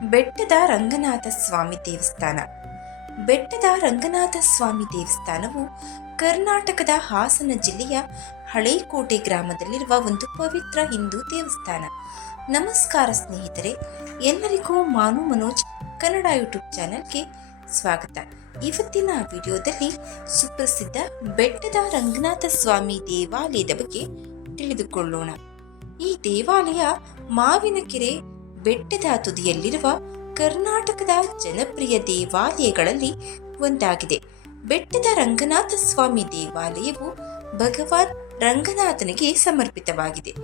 ಬೆಟ್ಟದ ರಂಗನಾಥ ಸ್ವಾಮಿ ದೇವಸ್ಥಾನ. ಬೆಟ್ಟದ ರಂಗನಾಥ ಸ್ವಾಮಿ ದೇವಸ್ಥಾನವು ಕರ್ನಾಟಕದ ಹಾಸನ ಜಿಲ್ಲೆಯ ಹಳೇಕೋಟೆ ಗ್ರಾಮದಲ್ಲಿರುವ ಒಂದು ಪವಿತ್ರ ಹಿಂದೂ ದೇವಸ್ಥಾನ. ನಮಸ್ಕಾರ ಸ್ನೇಹಿತರೆ, ಎಲ್ಲರಿಗೂ ಮಾನು ಮನೋಜ್ ಕನ್ನಡ ಯೂಟ್ಯೂಬ್ ಚಾನೆಲ್ಗೆ ಸ್ವಾಗತ. ಇವತ್ತಿನ ವಿಡಿಯೋದಲ್ಲಿ ಸುಪ್ರಸಿದ್ಧ ಬೆಟ್ಟದ ರಂಗನಾಥ ಸ್ವಾಮಿ ದೇವಾಲಯದ ಬಗ್ಗೆ ತಿಳಿದುಕೊಳ್ಳೋಣ. ಈ ದೇವಾಲಯ ಮಾವಿನಕೆರೆ ಬೆಟ್ಟದ ತುದಿಯಲ್ಲಿರುವ ಕರ್ನಾಟಕದ ಜನಪ್ರಿಯ ದೇವಾಲಯಗಳಲ್ಲಿ ಒಂದಾಗಿದೆ. ಬೆಟ್ಟದ ರಂಗನಾಥ ಸ್ವಾಮಿ ದೇವಾಲಯವು ಭಗವಾನ್ ರಂಗನಾಥನಿಗೆ ಸಮರ್ಪಿತವಾಗಿದೆ.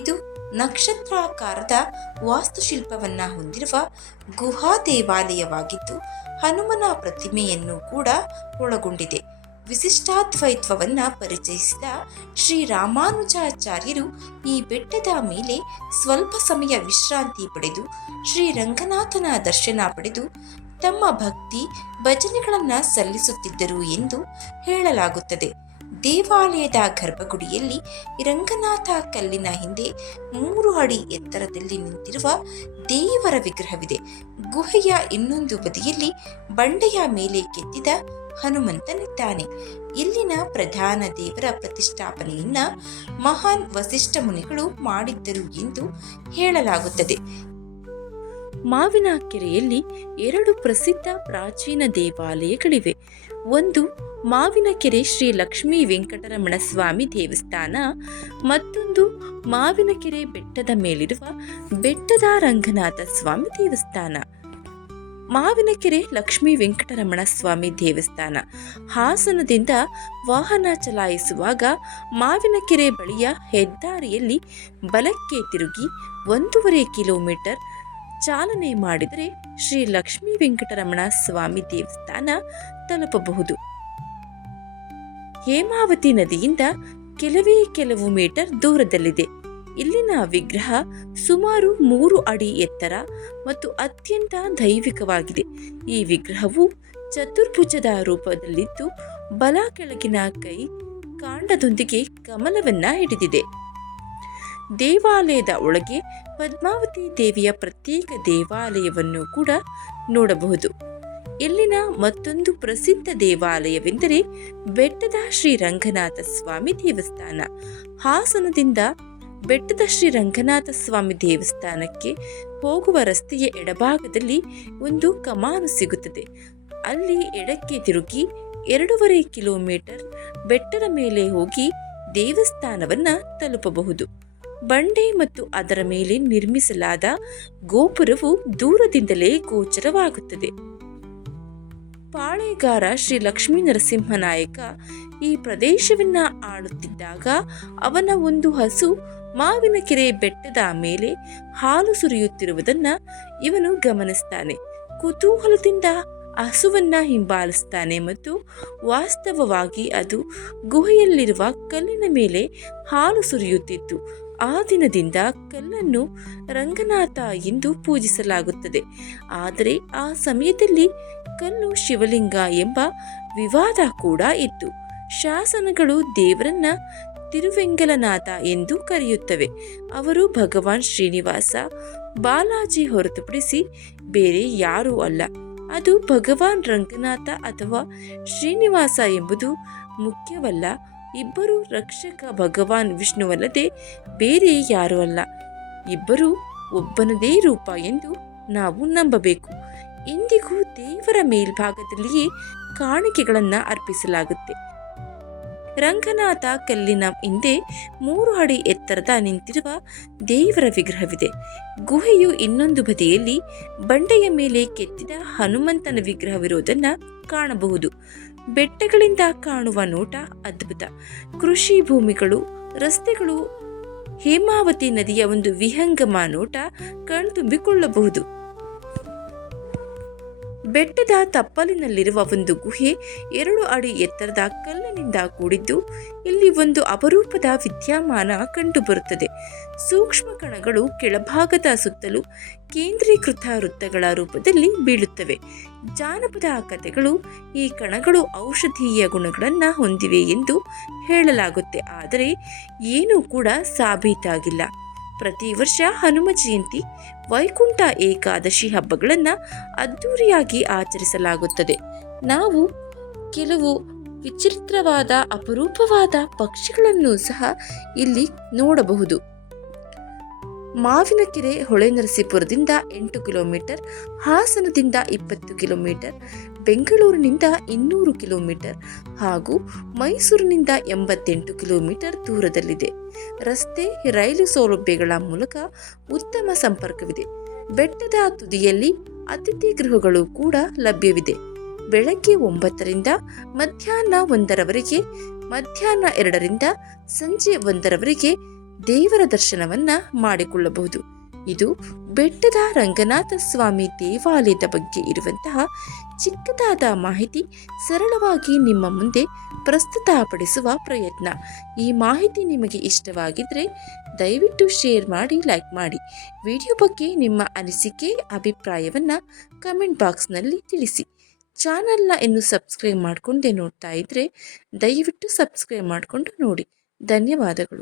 ಇದು ನಕ್ಷತ್ರಾಕಾರದ ವಾಸ್ತುಶಿಲ್ಪವನ್ನ ಹೊಂದಿರುವ ಗುಹಾ ದೇವಾಲಯವಾಗಿದ್ದು ಹನುಮನ ಪ್ರತಿಮೆಯನ್ನು ಕೂಡ ಒಳಗೊಂಡಿದೆ. ವಿಶಿಷ್ಟಾದ್ವೈತ್ವವನ್ನು ಪರಿಚಯಿಸಿದ ಶ್ರೀರಾಮಾನುಜಾಚಾರ್ಯರು ಈ ಬೆಟ್ಟದ ಮೇಲೆ ಸ್ವಲ್ಪ ಸಮಯ ವಿಶ್ರಾಂತಿ ಪಡೆದು ಶ್ರೀರಂಗನಾಥನ ದರ್ಶನ ಪಡೆದು ತಮ್ಮ ಭಕ್ತಿ ಭಜನೆಗಳನ್ನು ಸಲ್ಲಿಸುತ್ತಿದ್ದರು ಎಂದು ಹೇಳಲಾಗುತ್ತದೆ. ದೇವಾಲಯದ ಗರ್ಭಗುಡಿಯಲ್ಲಿ ರಂಗನಾಥ ಕಲ್ಲಿನ ಹಿಂದೆ 3 ಅಡಿ ಎತ್ತರದಲ್ಲಿ ನಿಂತಿರುವ ದೇವರ ವಿಗ್ರಹವಿದೆ. ಗುಹೆಯ ಇನ್ನೊಂದು ಬದಿಯಲ್ಲಿ ಬಂಡೆಯ ಮೇಲೆ ಕೆತ್ತಿದ ಹನುಮಂತನಿದ್ದಾನೆ. ಇಲ್ಲಿನ ಪ್ರಧಾನ ದೇವರ ಪ್ರತಿಷ್ಠಾಪನೆಯನ್ನ ಮಹಾನ್ ವಸಿಷ್ಠ ಮುನಿಗಳು ಮಾಡಿದ್ದರು ಎಂದು ಹೇಳಲಾಗುತ್ತದೆ. ಮಾವಿನಕೆರೆಯಲ್ಲಿ 2 ಪ್ರಸಿದ್ಧ ಪ್ರಾಚೀನ ದೇವಾಲಯಗಳಿವೆ. ಒಂದು ಮಾವಿನಕೆರೆ ಶ್ರೀ ಲಕ್ಷ್ಮೀ ವೆಂಕಟರಮಣ ಸ್ವಾಮಿ ದೇವಸ್ಥಾನ, ಮತ್ತೊಂದು ಮಾವಿನಕೆರೆ ಬೆಟ್ಟದ ಮೇಲಿರುವ ಬೆಟ್ಟದ ರಂಗನಾಥ ಸ್ವಾಮಿ ದೇವಸ್ಥಾನ. ಮಾವಿನಕೆರೆ ಲಕ್ಷ್ಮೀ ವೆಂಕಟರಮಣ ಸ್ವಾಮಿ ದೇವಸ್ಥಾನ ಹಾಸನದಿಂದ ವಾಹನ ಚಲಾಯಿಸುವಾಗ ಮಾವಿನಕೆರೆ ಬಳಿಯ ಹೆದ್ದಾರಿಯಲ್ಲಿ ಬಲಕ್ಕೆ ತಿರುಗಿ 1.5 ಕಿಲೋಮೀಟರ್ ಚಾಲನೆ ಮಾಡಿದರೆ ಶ್ರೀ ಲಕ್ಷ್ಮೀ ವೆಂಕಟರಮಣ ಸ್ವಾಮಿ ದೇವಸ್ಥಾನ ತಲುಪಬಹುದು. ಹೇಮಾವತಿ ನದಿಯಿಂದ ಕೆಲವು ಮೀಟರ್ ದೂರದಲ್ಲಿದೆ. ಇಲ್ಲಿನ ವಿಗ್ರಹ ಸುಮಾರು 3 ಅಡಿ ಎತ್ತರ ಮತ್ತು ಅತ್ಯಂತ ದೈವಿಕವಾಗಿದೆ. ಈ ವಿಗ್ರಹವು ಚತುರ್ಭುಜದ ರೂಪದಲ್ಲಿದ್ದು ಬಲ ಕೆಳಗಿನ ಕೈ ಕಾಂಡದೊಂದಿಗೆ ಕಮಲವನ್ನ ಹಿಡಿದಿದೆ. ದೇವಾಲಯದ ಒಳಗೆ ಪದ್ಮಾವತಿ ದೇವಿಯ ಪ್ರತ್ಯೇಕ ದೇವಾಲಯವನ್ನು ಕೂಡ ನೋಡಬಹುದು. ಇಲ್ಲಿನ ಮತ್ತೊಂದು ಪ್ರಸಿದ್ಧ ದೇವಾಲಯವೆಂದರೆ ಬೆಟ್ಟದ ಶ್ರೀ ರಂಗನಾಥ ಸ್ವಾಮಿ ದೇವಸ್ಥಾನ. ಹಾಸನದಿಂದ ಬೆಟ್ಟದ ಶ್ರೀ ರಂಗನಾಥ ಸ್ವಾಮಿ ದೇವಸ್ಥಾನಕ್ಕೆ ಹೋಗುವ ರಸ್ತೆಯ ಎಡಭಾಗದಲ್ಲಿ ಒಂದು ಕಮಾನು ಸಿಗುತ್ತದೆ. ಅಲ್ಲಿ ಎಡಕ್ಕೆ ತಿರುಗಿ 2.5 ಕಿಲೋಮೀಟರ್ ಬೆಟ್ಟದ ಮೇಲೆ ಹೋಗಿ ದೇವಸ್ಥಾನವನ್ನ ತಲುಪಬಹುದು. ಬಂಡೆ ಮತ್ತು ಅದರ ಮೇಲೆ ನಿರ್ಮಿಸಲಾದ ಗೋಪುರವು ದೂರದಿಂದಲೇ ಗೋಚರವಾಗುತ್ತದೆ. ಪಾಳೆಗಾರ ಶ್ರೀ ಲಕ್ಷ್ಮೀ ನರಸಿಂಹನಾಯಕ ಈ ಪ್ರದೇಶವನ್ನ ಆಳುತ್ತಿದ್ದಾಗ ಅವನ ಒಂದು ಹಸು ಮಾವಿನಕೆರೆ ಬೆಟ್ಟದ ಮೇಲೆ ಹಾಲು ಸುರಿಯುತ್ತಿರುವುದನ್ನ ಇವನು ಗಮನಿಸ್ತಾನೆ. ಕುತೂಹಲದಿಂದ ಹಸುವನ್ನ ಹಿಂಬಾಲಿಸ್ತಾನೆ ಮತ್ತು ವಾಸ್ತವವಾಗಿ ಅದು ಗುಹೆಯಲ್ಲಿರುವ ಕಲ್ಲಿನ ಮೇಲೆ ಹಾಲು ಸುರಿಯುತ್ತಿತ್ತು. ಆ ದಿನದಿಂದ ಕಲ್ಲನ್ನು ರಂಗನಾಥ ಎಂದು ಪೂಜಿಸಲಾಗುತ್ತದೆ. ಆದರೆ ಆ ಸಮಯದಲ್ಲಿ ಕಲ್ಲು ಶಿವಲಿಂಗ ಎಂಬ ವಿವಾದ ಕೂಡ ಇತ್ತು. ಶಾಸನಗಳು ದೇವರನ್ನ ತಿರುವೆಂಗಲನಾಥ ಎಂದು ಕರೆಯುತ್ತವೆ. ಅವರು ಭಗವಾನ್ ಶ್ರೀನಿವಾಸ ಬಾಲಾಜಿ ಹೊರತುಪಡಿಸಿ ಬೇರೆ ಯಾರೂ ಅಲ್ಲ. ಅದು ಭಗವಾನ್ ರಂಗನಾಥ ಅಥವಾ ಶ್ರೀನಿವಾಸ ಎಂಬುದು ಮುಖ್ಯವಲ್ಲ. ಇಬ್ಬರು ರಕ್ಷಕ ಭಗವಾನ್ ವಿಷ್ಣುವಲ್ಲದೆ ಬೇರೆ ಯಾರೂ ಅಲ್ಲ. ಇಬ್ಬರು ಒಬ್ಬನದೇ ರೂಪ ಎಂದು ನಾವು ನಂಬಬೇಕು. ಇಂದಿಗೂ ದೇವರ ಮೇಲ್ಭಾಗದಲ್ಲಿಯೇ ಕಾಣಿಕೆಗಳನ್ನು ಅರ್ಪಿಸಲಾಗುತ್ತೆ. ರಂಗನಾಥ ಕಲ್ಲಿನ ಹಿಂದೆ 3 ಅಡಿ ಎತ್ತರದ ನಿಂತಿರುವ ದೇವರ ವಿಗ್ರಹವಿದೆ. ಗುಹೆಯು ಇನ್ನೊಂದು ಬದಿಯಲ್ಲಿ ಬಂಡೆಯ ಮೇಲೆ ಕೆತ್ತಿದ ಹನುಮಂತನ ವಿಗ್ರಹವಿರುವುದನ್ನು ಕಾಣಬಹುದು. ಬೆಟ್ಟಗಳಿಂದ ಕಾಣುವ ನೋಟ ಅದ್ಭುತ. ಕೃಷಿ ಭೂಮಿಗಳು, ರಸ್ತೆಗಳು, ಹೇಮಾವತಿ ನದಿಯ ಒಂದು ವಿಹಂಗಮ ನೋಟ ಕಣ್ತುಂಬಿಕೊಳ್ಳಬಹುದು. ಬೆಟ್ಟದ ತಪ್ಪಲಿನಲ್ಲಿರುವ ಒಂದು ಗುಹೆ 2 ಅಡಿ ಎತ್ತರದ ಕಲ್ಲಿನಿಂದ ಕೂಡಿದ್ದು ಇಲ್ಲಿ ಒಂದು ಅಪರೂಪದ ವಿದ್ಯಮಾನ ಕಂಡುಬರುತ್ತದೆ. ಸೂಕ್ಷ್ಮ ಕಣಗಳು ಕೆಳಭಾಗದ ಸುತ್ತಲೂ ಕೇಂದ್ರೀಕೃತ ವೃತ್ತಗಳ ರೂಪದಲ್ಲಿ ಬೀಳುತ್ತವೆ. ಜಾನಪದ ಕಥೆಗಳು ಈ ಕಣಗಳು ಔಷಧೀಯ ಗುಣಗಳನ್ನು ಹೊಂದಿವೆ ಎಂದು ಹೇಳಲಾಗುತ್ತೆ, ಆದರೆ ಏನೂ ಕೂಡ ಸಾಬೀತಾಗಿಲ್ಲ. ಪ್ರತಿ ವರ್ಷ ಹನುಮ ಜಯಂತಿ, ವೈಕುಂಠ ಏಕಾದಶಿ ಹಬ್ಬಗಳನ್ನು ಅದ್ಧೂರಿಯಾಗಿ ಆಚರಿಸಲಾಗುತ್ತದೆ. ನಾವು ಕೆಲವು ವಿಚಿತ್ರವಾದ ಅಪರೂಪವಾದ ಪಕ್ಷಿಗಳನ್ನು ಸಹ ಇಲ್ಲಿ ನೋಡಬಹುದು. ಮಾವಿನಕೆರೆ ಹೊಳೆನರಸೀಪುರದಿಂದ 8 ಕಿಲೋಮೀಟರ್, ಹಾಸನದಿಂದ 20 ಕಿಲೋಮೀಟರ್, ಬೆಂಗಳೂರಿನಿಂದ 200 ಕಿಲೋಮೀಟರ್ ಹಾಗೂ ಮೈಸೂರಿನಿಂದ 88 ಕಿಲೋಮೀಟರ್ ದೂರದಲ್ಲಿದೆ. ರಸ್ತೆ, ರೈಲು ಸೌಲಭ್ಯಗಳ ಮೂಲಕ ಉತ್ತಮ ಸಂಪರ್ಕವಿದೆ. ಬೆಟ್ಟದ ತುದಿಯಲ್ಲಿ ಅತಿಥಿ ಗೃಹಗಳು ಕೂಡ ಲಭ್ಯವಿದೆ. ಬೆಳಗ್ಗೆ 9ರಿಂದ ಮಧ್ಯಾಹ್ನ 1ರವರೆಗೆ, ಮಧ್ಯಾಹ್ನ 2ರಿಂದ ಸಂಜೆ 1ರವರೆಗೆ ದೇವರ ದರ್ಶನವನ್ನ ಮಾಡಿಕೊಳ್ಳಬಹುದು. ಇದು ಬೆಟ್ಟದ ರಂಗನಾಥ ಸ್ವಾಮಿ ದೇವಾಲಯದ ಬಗ್ಗೆ ಇರುವಂತಹ ಚಿಕ್ಕದಾದ ಮಾಹಿತಿ ಸರಳವಾಗಿ ನಿಮ್ಮ ಮುಂದೆ ಪ್ರಸ್ತುತಪಡಿಸುವ ಪ್ರಯತ್ನ. ಈ ಮಾಹಿತಿ ನಿಮಗೆ ಇಷ್ಟವಾಗಿದ್ದರೆ ದಯವಿಟ್ಟು ಶೇರ್ ಮಾಡಿ, ಲೈಕ್ ಮಾಡಿ. ವಿಡಿಯೋ ಬಗ್ಗೆ ನಿಮ್ಮ ಅನಿಸಿಕೆ, ಅಭಿಪ್ರಾಯವನ್ನು ಕಮೆಂಟ್ ಬಾಕ್ಸ್ನಲ್ಲಿ ತಿಳಿಸಿ. ಚಾನಲ್ನ ಇನ್ನೂ ಸಬ್ಸ್ಕ್ರೈಬ್ ಮಾಡಿಕೊಂಡೇ ನೋಡ್ತಾ ಇದ್ದರೆ ದಯವಿಟ್ಟು ಸಬ್ಸ್ಕ್ರೈಬ್ ಮಾಡಿಕೊಂಡು ನೋಡಿ. ಧನ್ಯವಾದಗಳು.